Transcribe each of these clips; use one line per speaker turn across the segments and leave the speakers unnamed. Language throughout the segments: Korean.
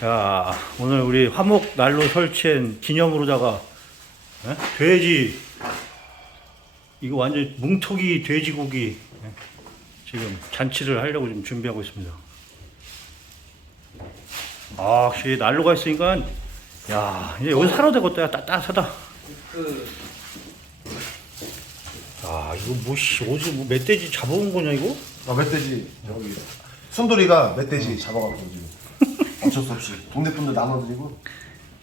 자, 오늘 우리 화목 난로 설치한 기념으로다가 예? 돼지 이거 완전 뭉터기 돼지고기 예? 지금 잔치를 하려고 지금 준비하고 있습니다. 아, 확실히 난로가 있으니까 야, 이제 여기 살아도 되겠다. 야, 따뜻하다.
그
아, 이거 뭐 씨 어디 뭐 멧돼지 잡아온 거냐 이거?
아 멧돼지 저기 순돌이가 멧돼지 잡아갖고 지금 어쩔 수 없이 동네 분들 나눠드리고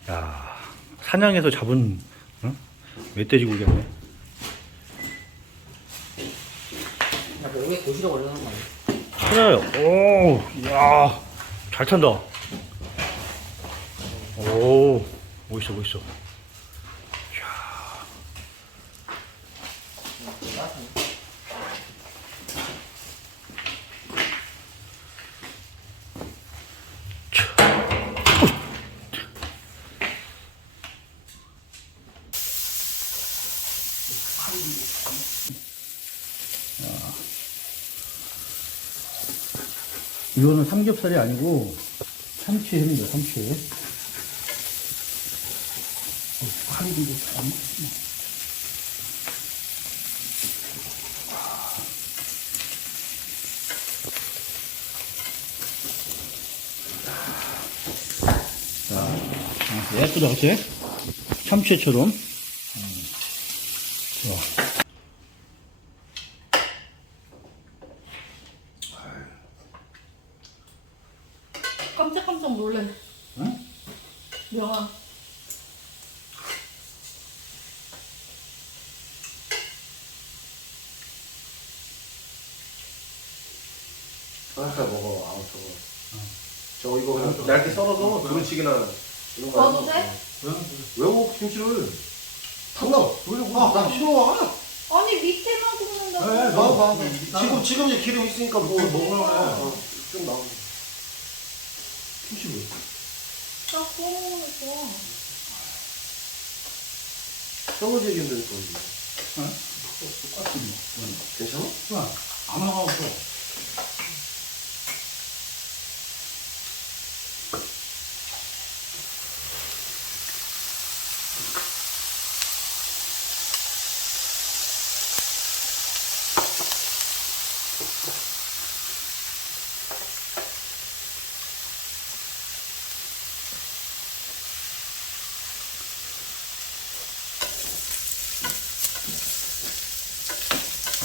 야, 사냥해서 잡은 응? 멧돼지 고기네.
여기 도시락 올려놓은 거 아니야?
찾아요. 오, 야, 잘 탄다. 오, 멋있어, 멋있어. 이거는 삼겹살이 아니고 참치회입니다, 참치회. 어, 칼이 이거 안 자, 아, 예쁘다, 그치? 참치회처럼. 음. 좋아.
깜짝깜짝 놀래.
응?
명아.
하나씩 먹어 아우 저거 저 이거 그냥 얇게 썰어서 두루치기나 이런 거
넣어도. 돼?
왜 먹어 김치를? 탄다 그리고 아난 싫어.
아니 밑에만 굽는다고.
네, 넣어봐 지금 지금 이제 기름 있으니까 뭐 먹으려면 어, 좀 나오고. 김치 왜
나 구워 먹을 거.
설거지 얘기인데 또
똑같은
괜찮아?
거. 아무나 없어.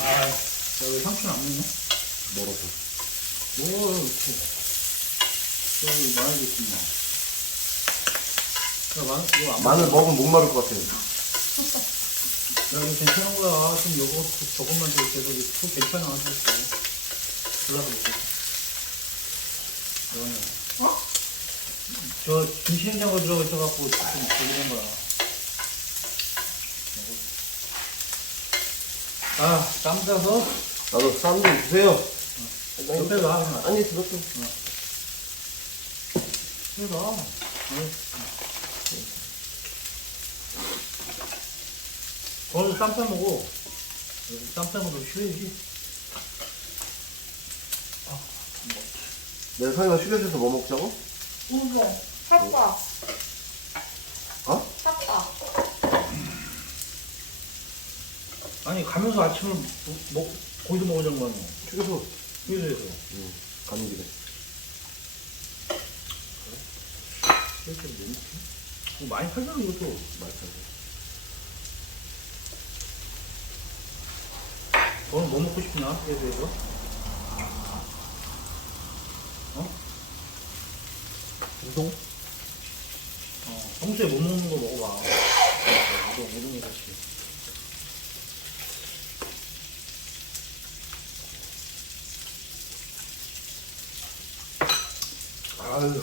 아, 왜 삼촌 안 먹냐?
멀어서
뭐, 이렇게. 저기 많이 됐구나. 야, 만, 이거 안
마늘 먹으면 목마를 것 같아
야, 이거 괜찮은 거야. 좀 요거, 저것만 좀 계속, 또 괜찮아. 하겠어. 골라서 먹어. 이거는.
어?
저, 김치냉장고 들어가 있어갖고, 좀 저기 된 거야. 아, 땀 싸서,
나도 쌈 좀 주세요
옆에 가.
아니 들었어
옆에 가. 거기서 쌈 싸먹어. 여기 쌈 싸먹어 쉬어야지.
내가 성이가 휴게소에서 뭐 먹자고?
우동. 핫바.
어?
핫바.
아니, 가면서 아침을 먹, 고기도 먹으자는 거 아니야.
휴게소
휴게소에서.
응 가는 길에
이렇게 뭐 먹지? 뭐 많이 팔잖아, 이것도.
맛있어
너는 뭐 먹고 싶냐? 휴게소에서? 어?
우동?
어, 평소에 못 먹는 거 먹어봐. 우동, 우동이 같이.
아유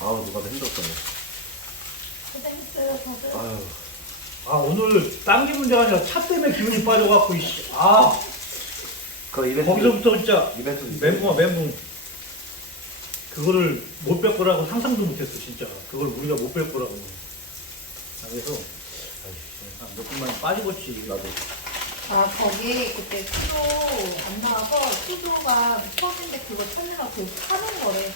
아우 누가 더 힘들었다. 아유
아, 오늘 딴게 문제가 아니라 차 때문에 기분이 빠져갖고, 이씨. 아,
그 이벤트
거기서부터 진짜
이벤트
멘붕아, 멘붕. 그거를 못 뺄 거라고 상상도 못했어 진짜. 그걸 우리가 못 뺄 거라고. 아, 그래서 아이씨, 몇 분만 빠지겠지 나도.
아 거기 그때 수도 안 나와서 수도가 터진데 그거 찾느라 그 파는 거래.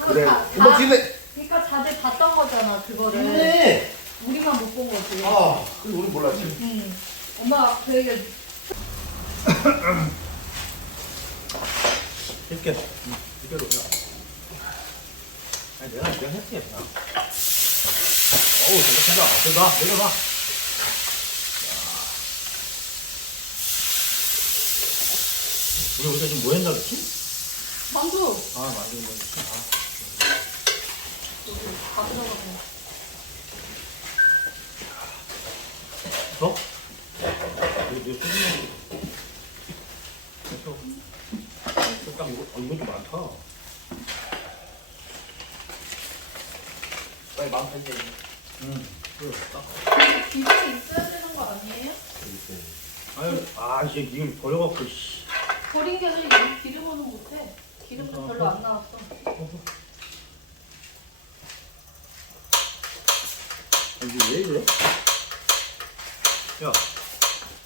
그래 금방
다,
튀네
그러니까 다들 봤던 거잖아 그거를.
튀네
우리만 못 본 거지.
아 그리고 우리 몰랐지
응. 엄마 그 얘기
이렇게 응, 이대로 그냥. 아니 내가 내가 했지 그냥. 어우 잘못한다. 내가 내려봐. 우리 어제 지금 뭐 했나 그랬지?
만두
아 맞아 뭐 했지. 아.
다 들어가고.
더? 이거 소금만 그래서 딱 이거 어, 이거 좀 많다.
빨리 마음 편지.
응. 그래 딱.
그 기준이 있어야 되는 거 아니에요?
아유 아 이제 이걸 버려갖고 씨.
버린 게 아니라 여기 기름으로 못해. 기름도 별로 안 나왔어.
아, 이게 왜 이래? 야,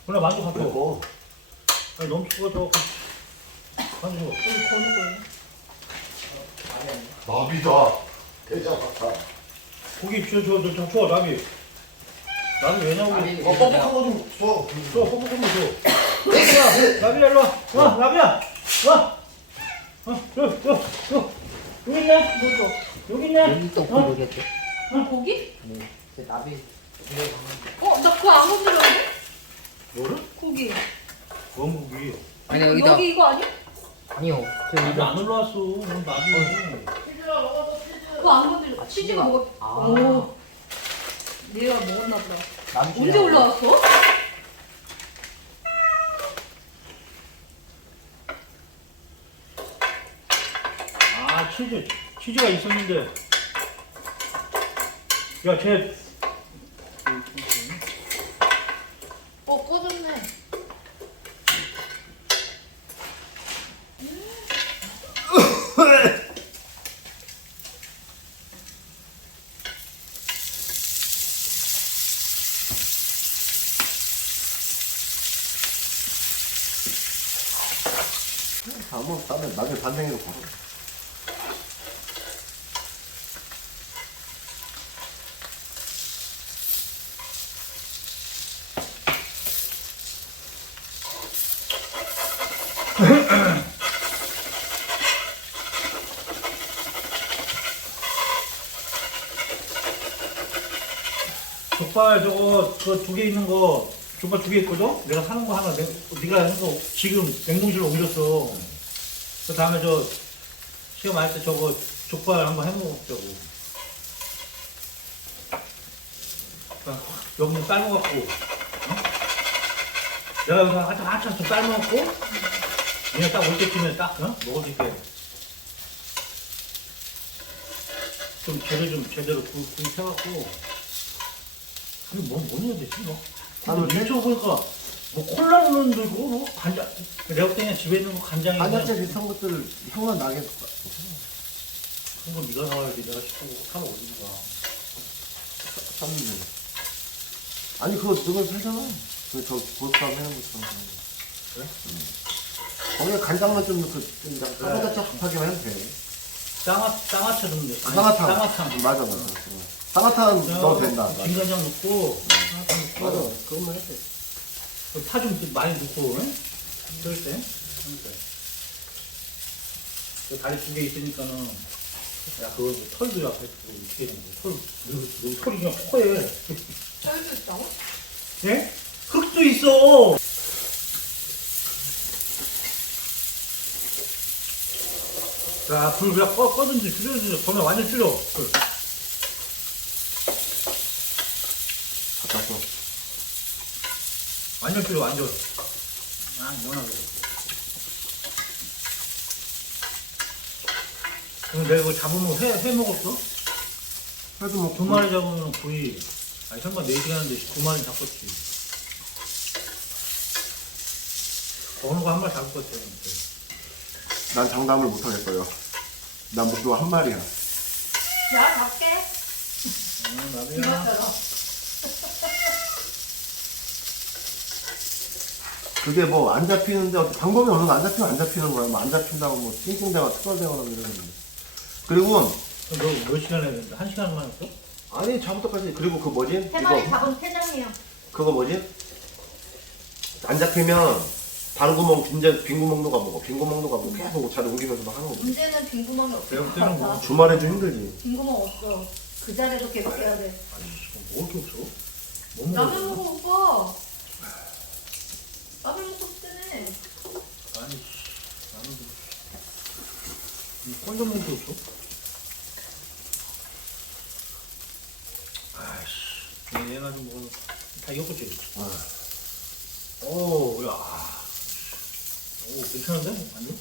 오늘 만두 갖고.
그리고
아니 너무 추워져. 가지고.
여기 거는 거예요.
나비다 대장 같아
고기 저저저 저, 줘 나비. 나비 왜 나오고?
어 뻑뻑한 거좀 줘.
줘 뻑뻑한 거 줘. 야, 나비야 일로 와. 와 나비야. 와. 어, 저, 저, 저. 여기 있냐?
뭐죠?
여기?
여기 또
어?
고르겠죠.
고기?
네. 제 나비.
어, 나 그거 안 건드렸는데?
뭐를?
고기.
뭔 고기?
아니 여기다.
여기 이거 아니야?
아니요. 저
나비
여기다.
안 올라왔어. 오늘 나비.
그거 안 건드렸어.
아,
치즈가
치즈가.
먹었.
아.
오. 얘가 먹었나 보다.
나비.
언제 올라왔어?
아 치즈 치즈가 있었는데 야 쟤
어, 꺼졌네.
다음은 다음에 나중에 반생이로 걸어.
족발 저거 그 두 개 있는 거 족발 두 개 있거든? 내가 사는 거 하나 내, 네가 한거 지금 냉동실로 옮겼어 그 다음에 저 시간 많을 때 저거 족발 한번 해먹자고. 자, 여기는 삶아갖고 어? 내가 여기서 한참 한참 좀 삶아갖고 그냥 딱 올 때쯤에 딱 어? 먹을 수 있게. 좀 재료 좀 제대로 구, 구입해갖고. 아니 뭐, 뭐 넣어야 되지 뭐?
아니
유튜브 보니까 뭐 콜라 넣는 데 그거 뭐 간장 내가 볼 때는 집에 있는 거 간장이 그냥
한약재 비슷한 것들 향만 나게
그런 거 네가 사와야지 내가 시키고 사면 어디가
쌌는데. 아니 그거 누가 팔잖아. 그저 보쌈 해는 것처럼.
그래?
응. 거기에 간장만 좀 넣고 좀 약간. 까마득하게만 해도 돼.
쌍화 쌍화차 넣으면 돼
쌍화탕.
쌍화탕
맞아 맞아. 쌍화탕 넣어도 된다. 맞아.
진간장 넣고 쌍화탕
맞아.
넣고
그것만 해도 돼.
파좀 많이 넣고 응? 그럴 때. 그 다리 두 개 있으니까는 야 그거 뭐 털도 앞에 두고 이렇게 되는 거 털, 너, 너 털이 그냥 커해
썰도 있다고?
예? 흙도 있어. 자, 불 그냥 꺼, 꺼든지 줄여주세요. 그러면 완전 줄여. 불.
갖다 줘.
완전 줄여, 완전. 아, 연하게. 그럼 내가 이거 잡으면 회, 회 먹었어?
그래도
뭐두 마리 잡으면 거의, 아니, 설마 네 시간 하는데 두 마리 잡겠지. 어느 거 한 마리 잡을 것 같아.
난 장담을 못 하겠어요. 난 목표가 한 마리야.
야, 잡게. 이것처럼.
그게 뭐 안 잡히는데 어떤 방법이 없는 거 안 잡히면 안 잡히는 거야. 뭐 안 잡힌다고 뭐 찡찡대거나 투덜대거나 이러는데. 그리고
너몇 시간 해야 된다? 한 시간만 했어?
아니 잡부터까지 그리고 그 뭐지?
세 마리
이거
잡은 태장이에요.
그거 뭐지? 안 잡히면 다른 구멍 빈, 빈 구멍도 가보고 빈 구멍도 가보고 계속 자리 옮기면서 막 하는 거.
문제는 빈 구멍이 없어.
배울 때는 뭐
주말에 좀 힘들지.
빈 구멍 없어. 그 자리도 계속 해야 돼.
먹을 게 없어? 뭐 먹어?
먹어 오빠. 라면 먹고 싶다네.
아니 씨, 나는 먹을 게 없어? 아이씨 얘가 좀 먹으면 다 이겼지 오, 야. 오, 괜찮은데? 아니요?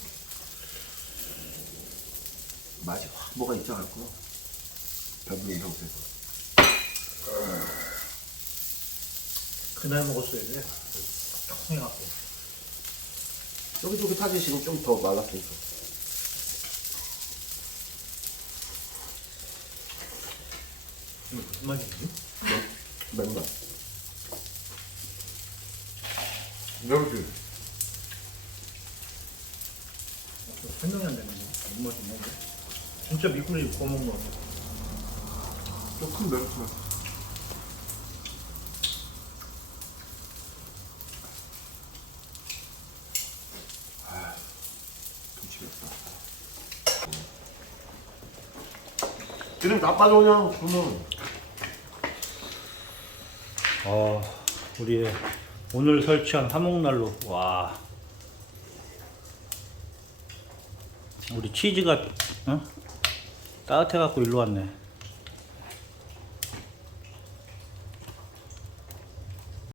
맛이 확 뭐가 있지 않았구나. 배부른 상태에서.
그날 먹었어야 돼. 통해갖고.
쫄깃쫄깃하지 지금 좀 더 말랐으니까.
이거 무슨 맛이지?
맨날. 여기
설명이 안 되는 거. 뭔 맛이 뭔데? 진짜 미꾸리 구워 먹는 거 같아.
조금. 아, 미치겠다. 기름 다 빠져오냐, 그러면.
어, 우리의 오늘 설치한 화목난로. 와. 우리 치즈가 어? 따뜻해 갖고 일로 왔네.